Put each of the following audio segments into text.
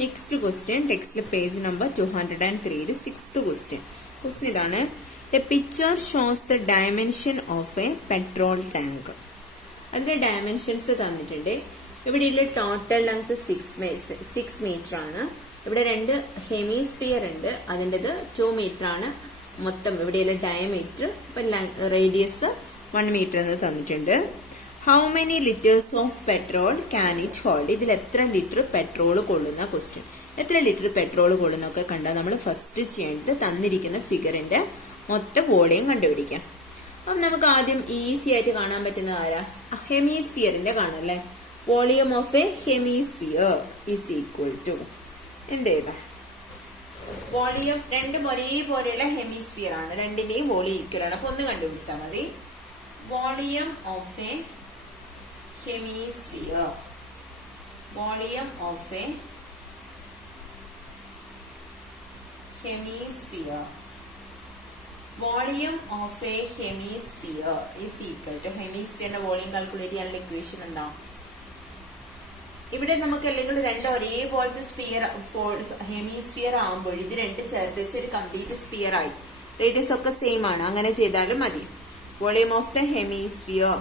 Next question ടെക്സ്റ്റിലെ page number 203 sixth question ഇതാണ്. The picture shows the dimension of a petrol tank. അതിന്റെ dimensions തന്നിട്ടുണ്ട്. ഇവിടെയുള്ള total length 6 metre ആണ്. ഇവിടെ 2 ഹെമിസ്ഫിയർ ഉണ്ട്, അതിൻ്റെത് 2 മീറ്റർ ആണ് മൊത്തം. ഇവിടെയുള്ള ഡയമീറ്റർ റേഡിയസ് 1 മീറ്റർ എന്ന് തന്നിട്ടുണ്ട്. How many litres of petrol can it hold? ഇതിൽ എത്ര ലിറ്റർ പെട്രോൾ കൊള്ളുന്ന ക്വസ്റ്റ്യൻ. എത്ര ലിറ്റർ പെട്രോൾ കൊള്ളുന്നൊക്കെ കണ്ടാൽ നമ്മൾ ഫസ്റ്റ് ചെയ്യേണ്ടത് തന്നിരിക്കുന്ന ഫിഗറിന്റെ മൊത്തം വോളിയം കണ്ടുപിടിക്കാം. അപ്പം നമുക്ക് ആദ്യം ഈസി ആയിട്ട് കാണാൻ പറ്റുന്നത് ആരാ? ഹെമിസ്ഫിയറിന്റെ കാണാം അല്ലെ. Volume of a hemisphere is equal to എന്ത് ചെയ്താ വോളിയം. രണ്ടും ഒരേപോലെയുള്ള ഹെമിസ്ഫിയർ ആണ്, രണ്ടിന്റെയും വോളിയം ഈക്വൽ ആണ്. അപ്പൊ ഒന്ന് കണ്ടുപിടിച്ചാൽ മതി. Volume of a hemisphere, volume of a hemisphere, volume of a hemisphere is equal to ഹെമിസ്ഫിയറിന്റെ വോളിയം കാൽക്കുലേറ്റ് ചെയ്യാനുള്ള ഇക്വേഷൻ എന്താ? ഇവിടെ നമുക്ക് അല്ലെങ്കിൽ രണ്ടും ഒരേപോലത്തെ സ്ഫിയർ ഹെമിസ്ഫിയർ ആകുമ്പോൾ ഇത് രണ്ടും ചേർത്ത് വെച്ച് ഒരു കംപ്ലീറ്റ് സ്ഫിയർ ആയി. റേഡിയസ് ഒക്കെ സെയിം ആണ്, അങ്ങനെ ചെയ്താലും മതി. Volume of the hemisphere,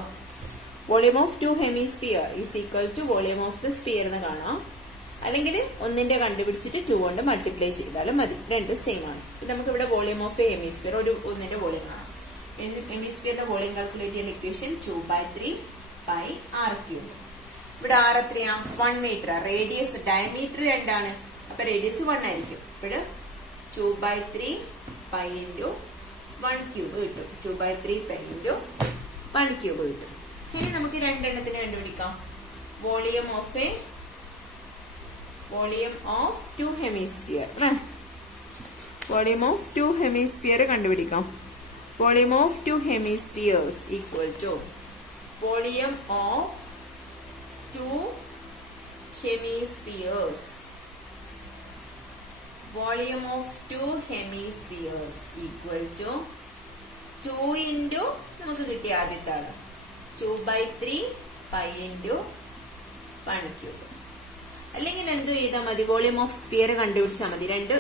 volume of 2 hemisphere is equal to volume of the sphere എന്ന് കാണാം. അല്ലെങ്കിൽ ഒന്നിന്റെ കണ്ടുപിടിച്ചിട്ട് 2 കൊണ്ട് മൾട്ടിപ്ലൈ ചെയ്താലും മതി, രണ്ടും സെയിം ആണ്. നമുക്ക് ഇവിടെ വോളിയം ഓഫ് എ ഹെമിസ്ഫിയർ ഒന്നിന്റെ വോളിയം കാണാം. ഹെമിസ്ഫിയറിന്റെ വോളിയം കാൽക്കുലേറ്റ് ചെയ്യുന്ന ഇക്വേഷൻ 2/3 പൈ ആർ ക്യൂബ്. ഇവിടെ ആർ എത്രയാ? 1 മീറ്റർ. റേഡിയസ് ഡയമീറ്റർ 2 ആണ്, അപ്പൊ റേഡിയസ് 1 ആയിരിക്കും. ഇവിടെ 2/3 പൈ ഇൻറ്റു 1 ക്യൂബ് കിട്ടും. 2/3 പൈ ഇൻറ്റു 1 ക്യൂബ് കിട്ടും. ഇനി നമുക്ക് രണ്ടെണ്ണത്തിന് കണ്ടുപിടിക്കാം. Volume of 2 hemisphere, volume of 2 hemisphere കണ്ടുപിടിക്കാം. Volume of 2 hemispheres equal to volume of 2 hemispheres, volume of 2 hemispheres equal to 2 into നമുക്ക് കിട്ടിയ ആദ്യത്തെ ആള് 2/3 പൈ ഇൻറ്റു 1 ക്യൂബ്. അല്ലെങ്കിൽ എന്ത് ചെയ്താൽ മതി? വോളിയം ഓഫ് സ്ഫിയർ കണ്ടുപിടിച്ചാൽ മതി. രണ്ട്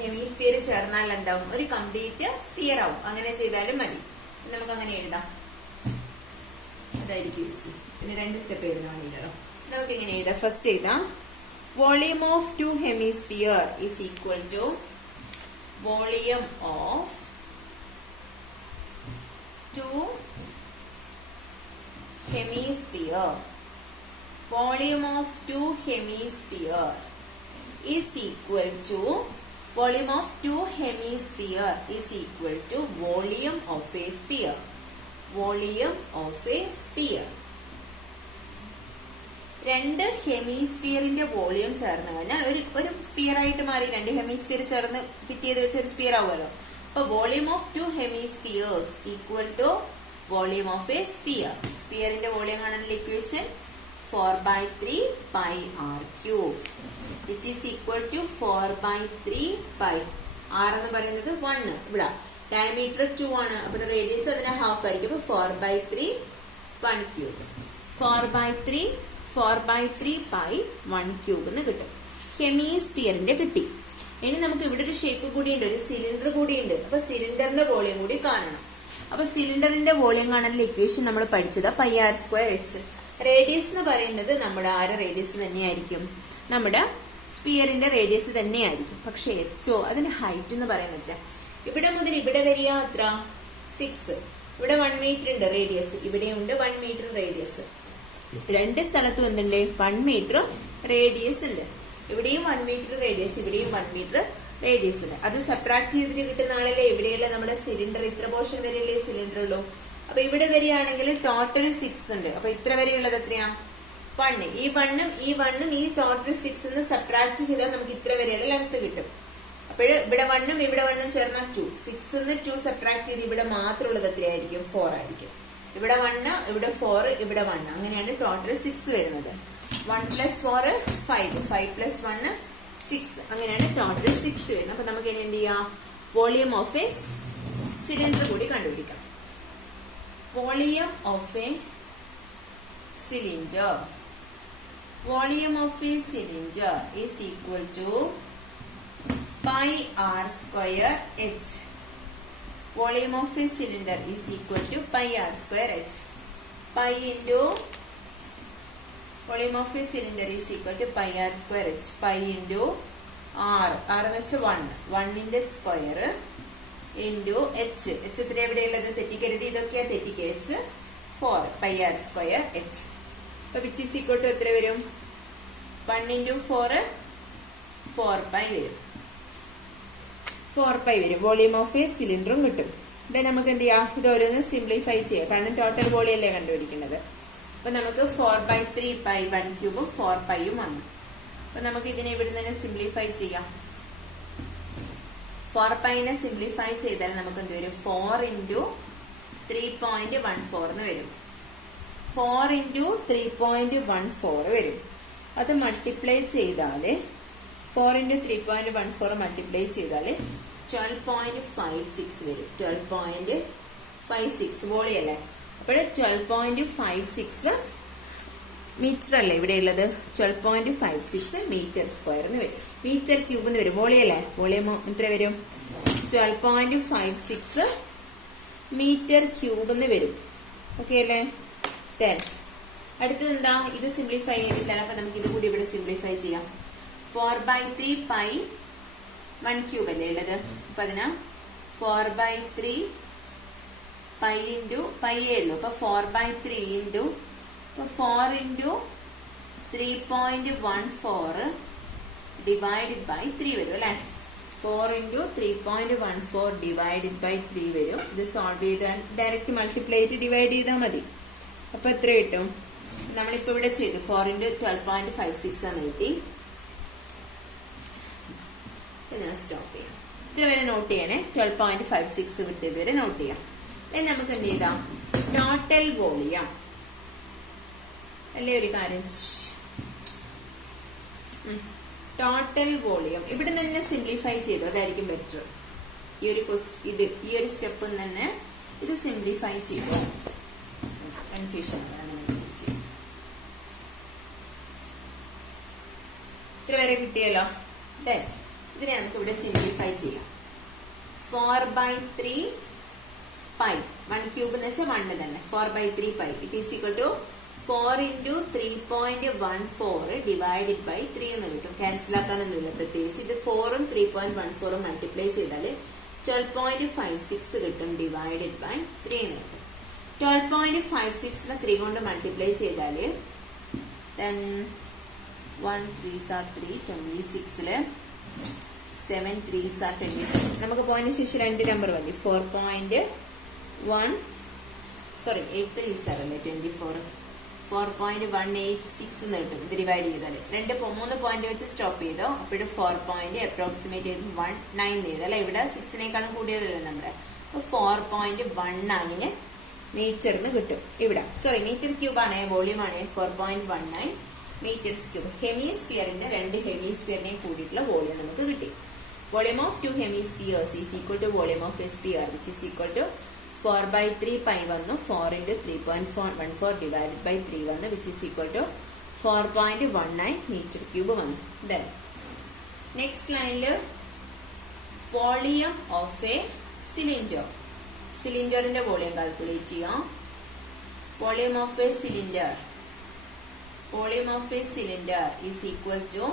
ഹെമിസ്ഫിയർ ചേർന്നാൽ എന്താവും? ഒരു കംപ്ലീറ്റ് സ്ഫിയർ ആവും. അങ്ങനെ ചെയ്താലും മതി. നമുക്ക് അങ്ങനെ എഴുതാം, അതായിരിക്കും ഈസി. പിന്നെ 2 സ്റ്റെപ്പ് എഴുതാൻ വേണ്ടിയിട്ടോ. നമുക്ക് ഇങ്ങനെ എഴുതാം. ഫസ്റ്റ് എഴുതാം volume of 2 hemisphere is equal to volume of 2 hemisphere, volume of 2 hemisphere is equal to volume of 2 hemisphere is equal to volume of a sphere, volume of a sphere. 2 ഹെമിസ്ഫിയറിന്റെ volume ചേർന്ന് കഴിഞ്ഞാൽ ഒരു sphere ആയിട്ട് മാറി. 2 hemisphere ചേർന്ന് fit ചെയ്ത് വെച്ച ഒരു സ്ഫിയർ ആവുമല്ലോ. അപ്പൊ volume of 2 hemispheres equal to volume of a sphere. സ്ഫിയറിന്റെ വോളിയം കാണുന്ന equation 4/3 pi r cube which is equal to 4/3 pi. R എന്ന് പറയുന്നത് 1, ഇവിടെ ഡയമീറ്റർ 2 ആണ്, അപ്പൊ റേഡിയസ് അതിന് ഹാഫ് ആയിരിക്കും. അപ്പൊ 4/3 1 ക്യൂബ്, 4/3 പൈ 1 ക്യൂബ് എന്ന് കിട്ടും. ഹെമിസ്ഫിയറിന്റെ കിട്ടി. ഇനി നമുക്ക് ഇവിടെ ഒരു ഷേപ്പ് കൂടിയുണ്ട്, ഒരു സിലിണ്ടർ കൂടിയുണ്ട്. അപ്പൊ സിലിണ്ടറിന്റെ വോളിയം കൂടി കാണണം. അപ്പൊ സിലിണ്ടറിന്റെ വോളിയം കാണാനുള്ള ഇക്വേഷൻ നമ്മൾ പഠിച്ചത് πr²h. റേഡിയസ് എന്ന് പറയുന്നത് നമ്മുടെ റേഡിയസ് തന്നെയായിരിക്കും, നമ്മുടെ സ്ഫിയറിന്റെ റേഡിയസ് തന്നെയായിരിക്കും. പക്ഷെ എച്ചോ അതിന് ഹൈറ്റ് എന്ന് പറയാൻ പറ്റില്ല. ഇവിടെ മുതൽ ഇവിടെ വരിക എത്ര? 6. ഇവിടെ 1 മീറ്റർ ഉണ്ട് റേഡിയസ്, ഇവിടെയുണ്ട് 1 മീറ്റർ റേഡിയസ്. 2 സ്ഥലത്തും എന്തുണ്ട്? 1 മീറ്റർ റേഡിയസ് ഉണ്ട്. ഇവിടെയും 1 മീറ്റർ റേഡിയസ്, ഇവിടെയും 1 മീറ്റർ റേഡിയസ് ഉണ്ട്. അത് സബ്ട്രാക്ട് ചെയ്തിട്ട് കിട്ടുന്ന ആളല്ലേ ഇവിടെയുള്ള നമ്മുടെ സിലിണ്ടർ. ഇത്ര പോർഷൻ വരെയല്ലേ സിലിണ്ടർ ഉള്ളൂ. അപ്പൊ ഇവിടെ വരികയാണെങ്കിൽ ടോട്ടൽ 6 ഉണ്ട്. അപ്പൊ ഇത്ര വരെയുള്ളത് എത്രയാ? 1. ഈ 1ഉം ഈ ടോട്ടൽ 6 സബ്ട്രാക്ട് ചെയ്താൽ നമുക്ക് ഇത്ര വരെയുള്ള ലെങ്ത് കിട്ടും. അപ്പോൾ ഇവിടെ 1ഉം ഇവിടെ 1ഉം ചേർന്നാൽ 2. 6 2 സബ്ട്രാക്ട് ചെയ്ത് ഇവിടെ മാത്രമുള്ളത് എത്രയായിരിക്കും? 4 ആയിരിക്കും. ഇവിടെ 1, ഇവിടെ 4, ഇവിടെ 1. അങ്ങനെയാണ് ടോട്ടൽ 6 വരുന്നത്. 1 + 4 5, 5 + 1 6. അങ്ങനെയാണ് ടോട്ടൽ 6 വരുന്നത്. അപ്പൊ നമുക്ക് ഇനി എന്ത് ചെയ്യാം? വോളിയം ഓഫ് എ സിലിണ്ടർ കൂടി കണ്ടുപിടിക്കാം. Volume of a cylinder. Volume of a cylinder is equal to pi r square h. Volume of a cylinder is equal to pi r square h. Pi into volume of a cylinder is equal to pi r square h. Pi into r, r എന്ന് വെച്ചാൽ 1ന്റെ square into h. H എത്ര എവിടെയുള്ളത്? തെറ്റിക്കരുത്, ഇതൊക്കെയാ തെറ്റിക്കുക. H 4 pi r square h. അപ്പൊ which is equal to എത്ര വരും? 1 ഇൻറ്റു 4 4 പൈ വരും. 4 പൈ വരും. വോളിയം ഓഫ് എ സിലിണ്ടറും കിട്ടും. ഇത് നമുക്ക് എന്ത് ചെയ്യാം? ഇത് ഓരോന്നും സിംപ്ലിഫൈ ചെയ്യാം, കാരണം ടോട്ടൽ വോളിയം അല്ലേ കണ്ടുപിടിക്കേണ്ടത്. അപ്പൊ നമുക്ക് 4/3 പൈ 1 ക്യൂബും 4 പൈയും വന്നു. അപ്പൊ നമുക്ക് ഇതിനെ ഇവിടെ നിന്ന് സിംപ്ലിഫൈ ചെയ്യാം. 4 പൈനെ സിംപ്ലിഫൈ ചെയ്താൽ നമുക്ക് എന്ത് വരും? 4 ഇൻറ്റു 3.14 എന്ന് വരും. 4 ഇൻറ്റു 3.14 വരും. അത് മൾട്ടിപ്ലൈ ചെയ്താല് 4 ഇൻറ്റു 3.14 മൾട്ടിപ്ലൈ ചെയ്താല് 12.56 വരും. 12.56 വോളിയല്ലേ? അപ്പോൾ 12.56 മീറ്റർ അല്ലേ ഇവിടെ ഉള്ളത്? 12.56 മീറ്റർ സ്ക്വയർ എന്ന് വരും. മീറ്റർ ക്യൂബ് എന്ന് വരും. വോളിയല്ലേ? വോളിയം എത്ര വരും? 12.56 മീറ്റർ ക്യൂബ് എന്ന് വരും. ഓക്കെ അല്ലേ? അടുത്തത് എന്താ? ഇത് സിംപ്ലിഫൈ ചെയ്തിട്ടില്ല, അപ്പൊ നമുക്ക് ഇത് കൂടി ഇവിടെ സിംപ്ലിഫൈ ചെയ്യാം. 4/3 പൈ 1 ക്യൂബ് അല്ലേ ഉള്ളത്? അപ്പൊ അതിനാ 4/3 പൈ ഇൻറ്റു പൈ ഉള്ളൂ. അപ്പൊ 4/3 ഇൻറ്റു 4 ഇൻറ്റു 3.14 ഡിവൈഡഡ് ബൈ 3 വരും അല്ലെ? 4 ഇൻറ്റു 3.14 ഡിവൈഡഡ് ബൈ 3 വരും. ഇത് സോൾവ് ചെയ്താൽ ഡയറക്റ്റ് മൾട്ടിപ്ലൈ ചെയ്ത് ഡിവൈഡ് ചെയ്താൽ മതി. അപ്പൊ എത്ര കിട്ടും? നമ്മളിപ്പോ ഇവിടെ ചെയ്തു 4 ഇൻറ്റു 12.56 ആണ് കിട്ടി. ഞാൻ സ്റ്റോപ്പ് ചെയ്യാം. ഇത്ര വരെ നോട്ട് ചെയ്യണേ. 12.56 കിട്ടിയത് വരെ നോട്ട് ചെയ്യാം. നമുക്ക് എന്ത് ചെയ്താം? ടോട്ടൽ വോളിയം അല്ലേ ഒരു കാര്യം. ടോട്ടൽ വോളിയം ഇവിടെ തന്നെ സിംപ്ലിഫൈ ചെയ്തു, അതായിരിക്കും ബെറ്റർ. ഈ ഒരു സ്റ്റെപ്പ് തന്നെ ഇത് സിംപ്ലിഫൈ ചെയ്തു. കൺഫ്യൂഷൻ ഇത്ര വരെ കിട്ടിയല്ലോ. ഇതിനെ നമുക്ക് ഇവിടെ സിംപ്ലിഫൈ ചെയ്യാം. 4/3 പൈ 1 ക്യൂബ് എന്ന് വെച്ചാൽ 1 തന്നെ. 4/3 pi it is equal to 4 into 3.14 divided by 3 എന്ന് കിട്ടും. ക്യാൻസൽ ആക്കാനൊന്നുമില്ല പ്രത്യേകിച്ച്. ഇത് 4ഉം 3.14 മൾട്ടിപ്ലൈ ചെയ്താൽ 12.56 കിട്ടും ഡിവൈഡഡ് ബൈ 3 എന്ന് കിട്ടും. 12.56 3 കൊണ്ട് മൾട്ടിപ്ലൈ ചെയ്താൽ 1 3s are 3 26 7 3s are 26. നമുക്ക് പോയിന്റ് ശേഷം 2 നമ്പർ മതി. 4.1 സോറി 8 3s are അല്ലേ 24. 4.186 എന്ന് കിട്ടും ഇത് ഡിവൈഡ് ചെയ്താൽ. 3 പോയിന്റ് വെച്ച് സ്റ്റോപ്പ് ചെയ്തോ. അപ്പോഴും 4 പോയിന്റ് അപ്രോക്സിമേറ്റ് 19 ചെയ്ത് അല്ലെ? ഇവിടെ 6നേക്കാളും കൂടിയതല്ലേ നമ്മുടെ. അപ്പൊ 4.19 മീറ്ററിന് കിട്ടും ഇവിടെ. സോറി മീറ്റർ ക്യൂബ് ആണ്, വോളിയം ആണ്. 4.19 മീറ്റർ ക്യൂബ്. ഹെമിസ്ഫിയറിന്റെ 2 ഹെമിസ്ഫിയറിനെയും കൂടിയിട്ടുള്ള വോളിയം നമുക്ക് കിട്ടി. Volume of 2 hemispheres is equal to volume of a sphere which is equal to 4/3 pi വന്നു. 4 ഇൻറ്റു 3.14 ഡിവൈഡഡ് ബൈ 3 വന്നു which is equal to 4.19 metre cube വന്നു. Next ലൈനില് volume of a cylinder. സിലിണ്ടറിന്റെ volume calculate ചെയ്യാം. Volume of a cylinder is equal to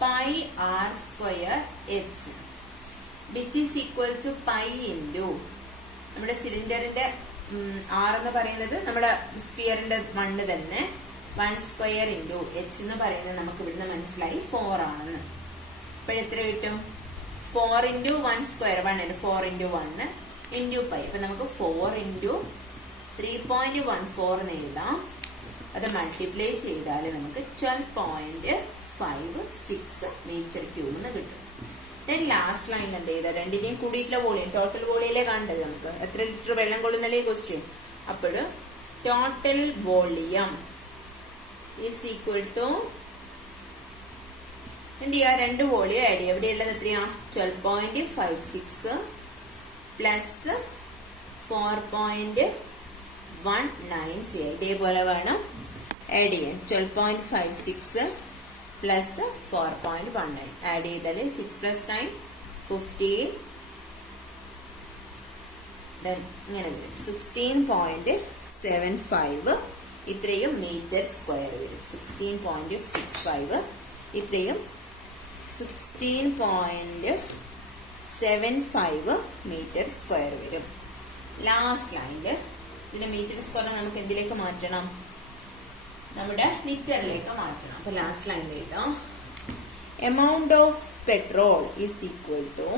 pi r square h which is equal to pi into നമ്മുടെ സിലിണ്ടറിന്റെ R എന്ന് പറയുന്നത് നമ്മുടെ സ്ഫിയറിന്റെ 1 തന്നെ. 1 സ്ക്വയർ ഇൻറ്റു എച്ച് എന്ന് പറയുന്നത് നമുക്ക് ഇവിടുന്ന് മനസ്സിലായി 4 ആണെന്ന്. അപ്പോഴെത്ര കിട്ടും? 4 ഇൻറ്റു 1 സ്ക്വയർ 1 ആണ്. 4 ഇൻറ്റു 1 ഇൻറ്റു പൈ. അപ്പൊ നമുക്ക് 4 ഇൻറ്റു 3.14 എന്ന് എഴുതാം. അത് മൾട്ടിപ്ലൈ ചെയ്താൽ നമുക്ക് 12.56 മീറ്റർ ക്യൂബ് എന്ന് കിട്ടും. ലാസ്റ്റ് ലൈൻ എന്ത് ചെയ്താൽ 2ന്റെയും കൂടിയിട്ടുള്ള വോളിയം ടോട്ടൽ വോളിയല്ലേ കണ്ടത്. നമുക്ക് എത്ര ലിറ്റർ വെള്ളം കൊള്ളുന്നല്ലേ ക്വസ്റ്റ്യൻ. അപ്പോൾ total volume is equal to എന്ത് ചെയ്യാ? 2 വോളിയം ആഡ് ചെയ്യുക. എവിടെയുള്ളത് എത്രയാ? 12.56 പ്ലസ് 4.19 ചെയ്യുക. ഇതേപോലെ വേണം ആഡ് ചെയ്യാൻ 12.56 പ്ലസ് 4.19 ആഡ് ചെയ്താൽ 6 പ്ലസ് 9 15 ഇങ്ങനെ വരും 16.75 ഇത്രയും മീറ്റർ സ്ക്വയർ വരും 16.65 ഇത്രയും 16.75 മീറ്റർ സ്ക്വയർ വരും. ലാസ്റ്റ് ലൈനില് ഇതിന്റെ മീറ്റർ സ്ക്വയർ നമുക്ക് എന്തിലേക്ക് മാറ്റണം? നമ്മുടെ ലിറ്ററിലേക്ക് മാറ്റണം. അപ്പൊ ലാസ്റ്റ് ലൈനിൽ എഴുതാം amount of petrol is equal to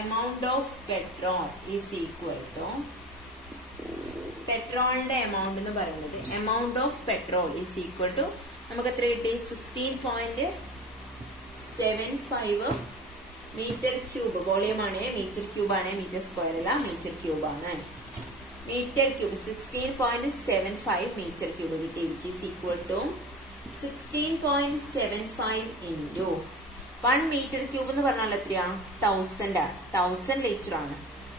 amount of petrol is equal to പെട്രോളിന്റെ എമൗണ്ട് എന്ന് പറയുന്നത് amount of petrol is equal to നമുക്ക് എത്ര കിട്ടി 16.75 മീറ്റർ ക്യൂബ്. വോളിയം ആണ്, മീറ്റർ ക്യൂബ് ആണ്, മീറ്റർ സ്ക്വയർ അല്ല, മീറ്റർ ക്യൂബ് ആണ്. മീറ്റർ ക്യൂബ് 16.75 മീറ്റർ ക്യൂബ് കിട്ടി. Which is equal to 16.75 into 1 metre cube എന്ന് പറഞ്ഞാൽ എത്രയാണ്? 1000 ആണ്. 1000 ലിറ്റർ ആണ്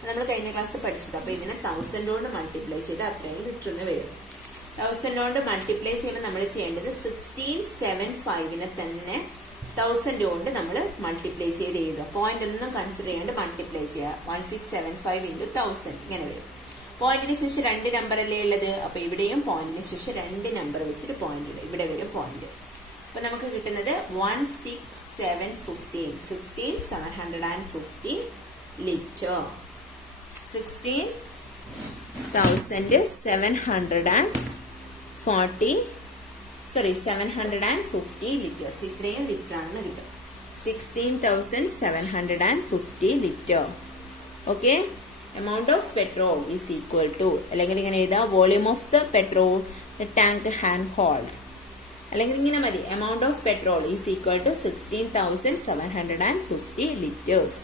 നമ്മൾ കഴിഞ്ഞ ക്ലാസ് പഠിച്ചത്. അപ്പൊ ഇതിനെ 1000 കൊണ്ട് മൾട്ടിപ്ലൈ ചെയ്ത് അത്രയും ലിറ്റർ എന്ന് വരും. 1000 കൊണ്ട് മൾട്ടിപ്ലൈ ചെയ്യുമ്പോൾ നമ്മൾ ചെയ്യേണ്ടത് 1675 തന്നെ 1000 കൊണ്ട് നമ്മൾ മൾട്ടിപ്ലൈ ചെയ്ത് എഴുതുക. പോയിന്റ് ഒന്നും കൺസിഡർ ചെയ്യാണ്ട് മൾട്ടിപ്ലൈ ചെയ്യുക. 1675 into 1000 ഇങ്ങനെ വരും. പോയിന്റിന് ശേഷം 2 നമ്പർ അല്ലേ ഉള്ളത്? അപ്പൊ ഇവിടെയും പോയിന്റിന് ശേഷം 2 നമ്പർ വെച്ചിട്ട് പോയിന്റ് ഇടും. ഇവിടെ വരും പോയിന്റ്. അപ്പൊ നമുക്ക് കിട്ടുന്നത് 16,750 ലിറ്റർ. 750 ലിറ്റേഴ്സ് ഇത്രയും ലിറ്റർ ആണെന്ന് കിട്ടും. 16,750 litre. Okay, amount of petrol is equal to അല്ലെങ്കിൽ ഇങ്ങനെ എഴുതാം volume of the petrol tank hand hold അല്ലെങ്കിൽ ഇങ്ങനെ മതി. amount of petrol is equal to 16,750 liters.